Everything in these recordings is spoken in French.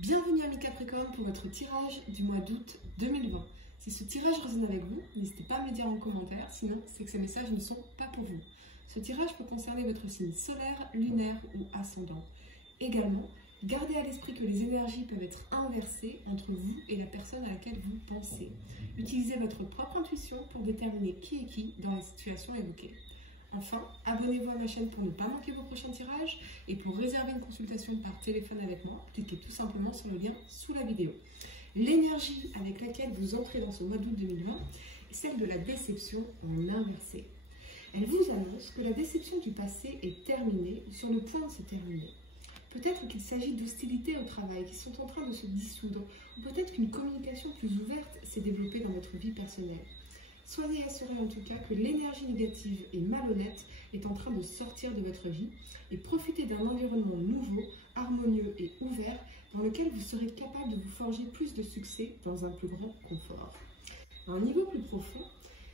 Bienvenue amis Capricorne pour votre tirage du mois d'août 2020. Si ce tirage résonne avec vous, n'hésitez pas à me le dire en commentaire, sinon c'est que ces messages ne sont pas pour vous. Ce tirage peut concerner votre signe solaire, lunaire ou ascendant. Également, gardez à l'esprit que les énergies peuvent être inversées entre vous et la personne à laquelle vous pensez. Utilisez votre propre intuition pour déterminer qui est qui dans les situations évoquées. Enfin, abonnez-vous à ma chaîne pour ne pas manquer vos prochains tirages et pour réserver une consultation par téléphone avec moi, cliquez tout simplement sur le lien sous la vidéo. L'énergie avec laquelle vous entrez dans ce mois d'août 2020 est celle de la déception en inversé. Elle vous annonce que la déception du passé est terminée ou sur le point de se terminer. Peut-être qu'il s'agit d'hostilités au travail qui sont en train de se dissoudre, ou peut-être qu'une communication plus ouverte s'est développée dans votre vie personnelle. Soyez assurés en tout cas que l'énergie négative et malhonnête est en train de sortir de votre vie et profitez d'un environnement nouveau, harmonieux et ouvert dans lequel vous serez capable de vous forger plus de succès dans un plus grand confort. À un niveau plus profond,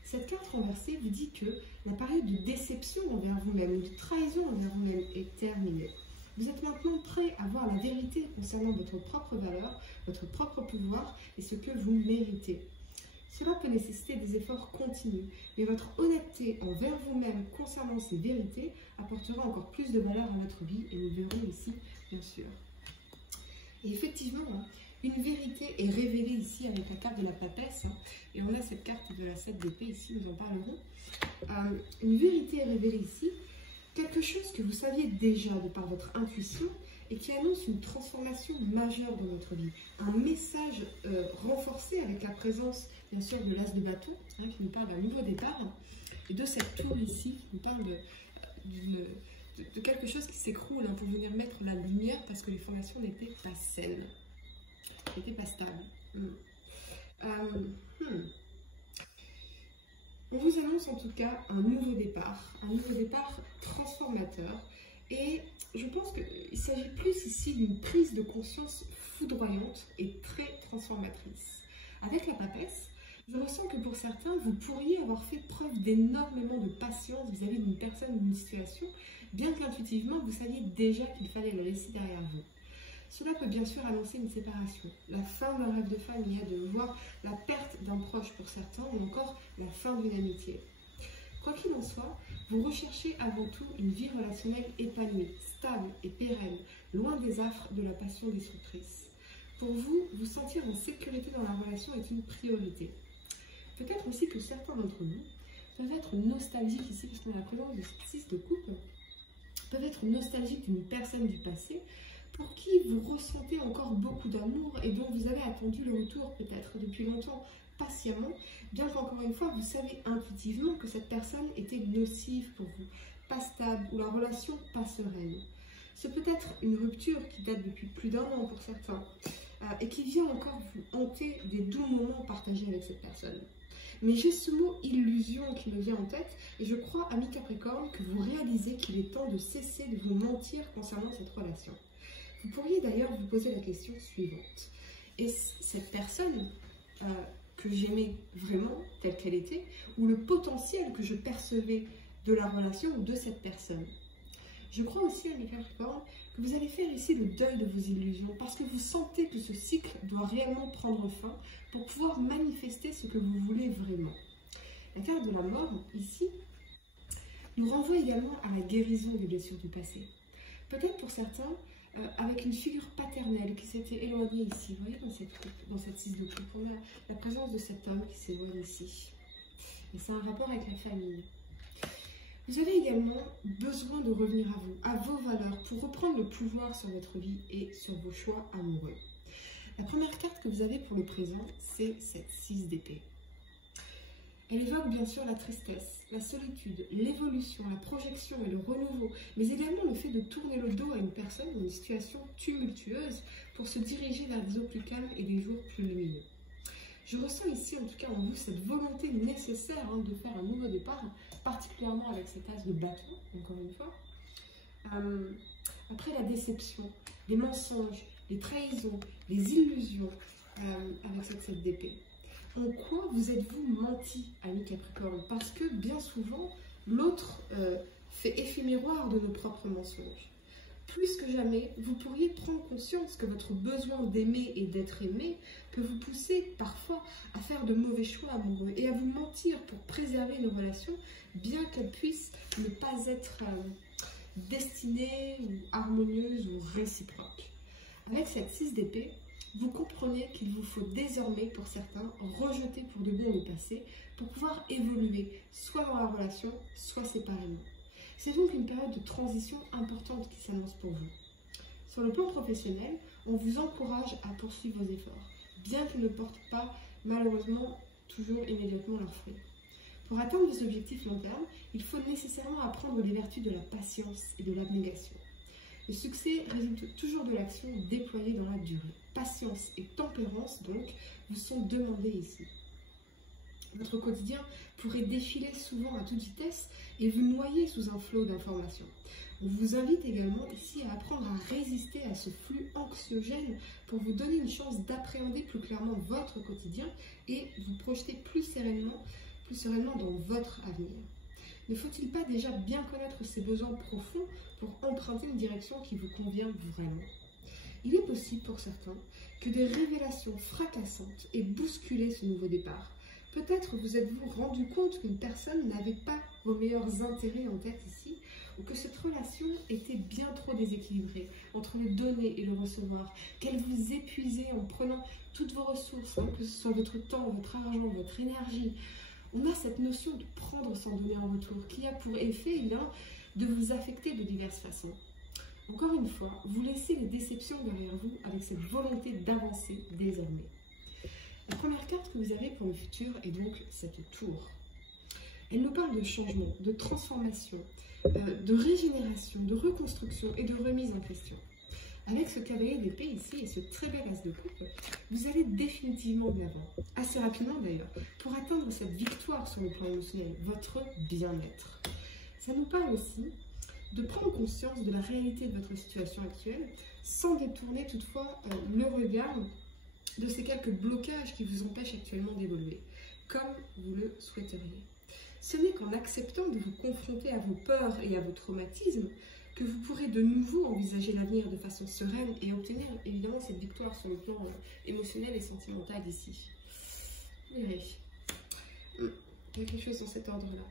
cette carte renversée vous dit que la période de déception envers vous-même ou de trahison envers vous-même est terminée. Vous êtes maintenant prêt à voir la vérité concernant votre propre valeur, votre propre pouvoir et ce que vous méritez. Cela peut nécessiter des efforts continus, mais votre honnêteté envers vous-même concernant ces vérités apportera encore plus de valeur à votre vie et nous verrons ici, bien sûr. Et effectivement, une vérité est révélée ici avec la carte de la papesse, et on a cette carte de la 7 d'épée ici, nous en parlerons. Une vérité est révélée ici, quelque chose que vous saviez déjà de par votre intuition et qui annonce une transformation majeure dans votre vie. Un message renforcé avec la présence, bien sûr, de l'as de bâton, qui nous parle d'un nouveau départ, et de cette tour ici, qui nous parle de quelque chose qui s'écroule pour venir mettre la lumière parce que les fondations n'étaient pas saines, n'étaient pas stables. On vous annonce en tout cas un nouveau départ transformateur. Et je pense qu'il s'agit plus ici d'une prise de conscience foudroyante et très transformatrice. Avec la papesse, je ressens que pour certains, vous pourriez avoir fait preuve d'énormément de patience vis-à-vis d'une personne ou d'une situation, bien qu'intuitivement, vous saviez déjà qu'il fallait la laisser derrière vous. Cela peut bien sûr annoncer une séparation, la fin d'un rêve de famille, de voir la perte d'un proche pour certains, ou encore la fin d'une amitié. Quoi qu'il en soit, vous recherchez avant tout une vie relationnelle épanouie, stable et pérenne, loin des affres de la passion destructrice. Pour vous, vous sentir en sécurité dans la relation est une priorité. Peut-être aussi que certains d'entre vous peuvent être nostalgiques ici, parce qu'on a la présence de 6 de coupe, peuvent être nostalgiques d'une personne du passé, pour qui vous ressentez encore beaucoup d'amour et dont vous avez attendu le retour peut-être depuis longtemps, patiemment, bien qu'encore une fois, vous savez intuitivement que cette personne était nocive pour vous, pas stable ou la relation pas sereine. Ce peut être une rupture qui date depuis plus d'1 an pour certains et qui vient encore vous hanter des doux moments partagés avec cette personne. Mais j'ai ce mot illusion qui me vient en tête et je crois, amis Capricorne, que vous réalisez qu'il est temps de cesser de vous mentir concernant cette relation. Vous pourriez d'ailleurs vous poser la question suivante. Est-ce cette personne que j'aimais vraiment telle qu'elle était, ou le potentiel que je percevais de la relation ou de cette personne? Je crois aussi, amis Capricorne, que vous allez faire ici le deuil de vos illusions, parce que vous sentez que ce cycle doit réellement prendre fin pour pouvoir manifester ce que vous voulez vraiment. La carte de la mort, ici, nous renvoie également à la guérison des blessures du passé. Peut-être pour certains, avec une figure paternelle qui s'était éloignée ici. Vous voyez dans cette 6 de coupe, on a la présence de cet homme qui s'éloigne ici. Et c'est un rapport avec la famille. Vous avez également besoin de revenir à vous, à vos valeurs, pour reprendre le pouvoir sur votre vie et sur vos choix amoureux. La première carte que vous avez pour le présent, c'est cette 6 d'épée. Elle évoque bien sûr la tristesse, la solitude, l'évolution, la projection et le renouveau, mais également le fait de tourner le dos à une personne ou une situation tumultueuse pour se diriger vers des eaux plus calmes et des jours plus lumineux. Je ressens ici, en tout cas en vous, cette volonté nécessaire de faire un nouveau départ, particulièrement avec cet as de bâton, encore une fois. Après la déception, les mensonges, les trahisons, les illusions, avec cette 7 d'épée. En quoi vous êtes-vous menti, amis Capricorne? Parce que bien souvent, l'autre fait effet miroir de nos propres mensonges. Plus que jamais, vous pourriez prendre conscience que votre besoin d'aimer et d'être aimé peut vous pousser parfois à faire de mauvais choix amoureux et à vous mentir pour préserver une relation, bien qu'elle puisse ne pas être destinée ou harmonieuse ou réciproque. Avec cette 6 d'épée, vous comprenez qu'il vous faut désormais, pour certains, rejeter pour de bon le passé pour pouvoir évoluer, soit dans la relation, soit séparément. C'est donc une période de transition importante qui s'annonce pour vous. Sur le plan professionnel, on vous encourage à poursuivre vos efforts, bien qu'ils ne portent pas, malheureusement, toujours immédiatement leurs fruits. Pour atteindre vos objectifs long terme, il faut nécessairement apprendre les vertus de la patience et de l'abnégation. Le succès résulte toujours de l'action déployée dans la durée. Patience et tempérance, donc, vous sont demandées ici. Votre quotidien pourrait défiler souvent à toute vitesse et vous noyer sous un flot d'informations. On vous invite également ici à apprendre à résister à ce flux anxiogène pour vous donner une chance d'appréhender plus clairement votre quotidien et vous projeter plus sereinement dans votre avenir. Ne faut-il pas déjà bien connaître ses besoins profonds pour emprunter une direction qui vous convient vraiment? Il est possible pour certains que des révélations fracassantes aient bousculé ce nouveau départ. Peut-être vous êtes-vous rendu compte qu'une personne n'avait pas vos meilleurs intérêts en tête ici, ou que cette relation était bien trop déséquilibrée entre le donner et le recevoir, qu'elle vous épuisait en prenant toutes vos ressources, que ce soit votre temps, votre argent, votre énergie. On a cette notion de prendre sans donner en retour, qui a pour effet de vous affecter de diverses façons. Encore une fois, vous laissez les déceptions derrière vous avec cette volonté d'avancer désormais. La première carte que vous avez pour le futur est donc cette tour. Elle nous parle de changement, de transformation, de régénération, de reconstruction et de remise en question. Avec ce cavalier d'épée ici et ce très bel as de coupe, vous allez définitivement de l'avant, assez rapidement d'ailleurs, pour atteindre cette victoire sur le plan émotionnel, votre bien-être. Ça nous parle aussi de prendre conscience de la réalité de votre situation actuelle, sans détourner toutefois le regard de ces quelques blocages qui vous empêchent actuellement d'évoluer, comme vous le souhaiteriez. Ce n'est qu'en acceptant de vous confronter à vos peurs et à vos traumatismes que vous pourrez de nouveau envisager l'avenir de façon sereine et obtenir évidemment cette victoire sur le plan émotionnel et sentimental ici. Vous verrez. Il y a quelque chose dans cet ordre-là.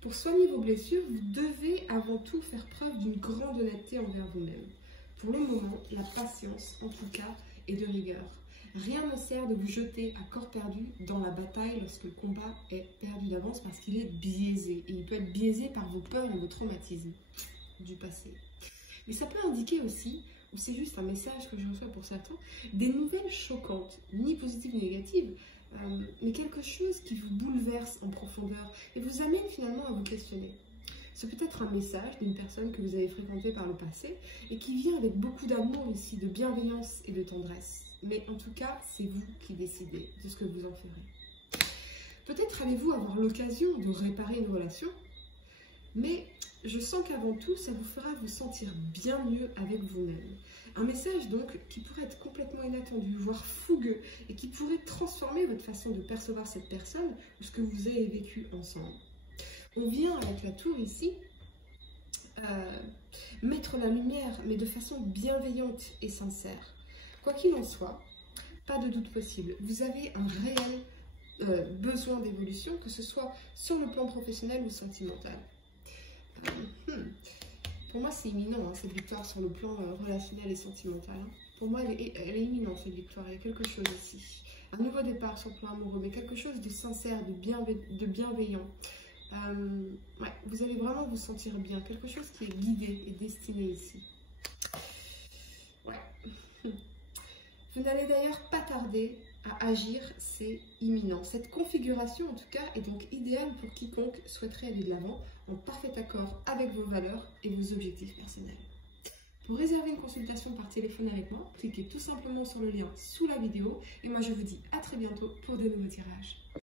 Pour soigner vos blessures, vous devez avant tout faire preuve d'une grande honnêteté envers vous-même. Pour le moment, la patience, en tout cas, est de rigueur. Rien ne sert de vous jeter à corps perdu dans la bataille lorsque le combat est perdu d'avance parce qu'il est biaisé. Et il peut être biaisé par vos peurs et vos traumatismes du passé. Mais ça peut indiquer aussi, ou c'est juste un message que je reçois pour certains, des nouvelles choquantes, ni positives ni négatives, mais quelque chose qui vous bouleverse en profondeur et vous amène finalement à vous questionner. C'est peut-être un message d'une personne que vous avez fréquentée par le passé et qui vient avec beaucoup d'amour ici, de bienveillance et de tendresse. Mais en tout cas, c'est vous qui décidez de ce que vous en ferez. Peut-être allez-vous avoir l'occasion de réparer une relation, mais je sens qu'avant tout, ça vous fera vous sentir bien mieux avec vous-même. Un message donc qui pourrait être complètement inattendu, voire fougueux, et qui pourrait transformer votre façon de percevoir cette personne ou ce que vous avez vécu ensemble. On vient avec la tour ici mettre la lumière, mais de façon bienveillante et sincère. Quoi qu'il en soit, pas de doute possible. Vous avez un réel besoin d'évolution, que ce soit sur le plan professionnel ou sentimental. Pour moi, c'est imminent, cette victoire sur le plan relationnel et sentimental. Pour moi, elle est imminente, cette victoire. Il y a quelque chose ici. Un nouveau départ sur le plan amoureux, mais quelque chose de sincère, de bienveillant. Ouais, vous allez vraiment vous sentir bien. Quelque chose qui est guidé et destiné ici. Ouais. Vous n'allez d'ailleurs pas tarder à agir, c'est imminent. Cette configuration, en tout cas, est donc idéale pour quiconque souhaiterait aller de l'avant en parfait accord avec vos valeurs et vos objectifs personnels. Pour réserver une consultation par téléphone avec moi, cliquez tout simplement sur le lien sous la vidéo et moi je vous dis à très bientôt pour de nouveaux tirages.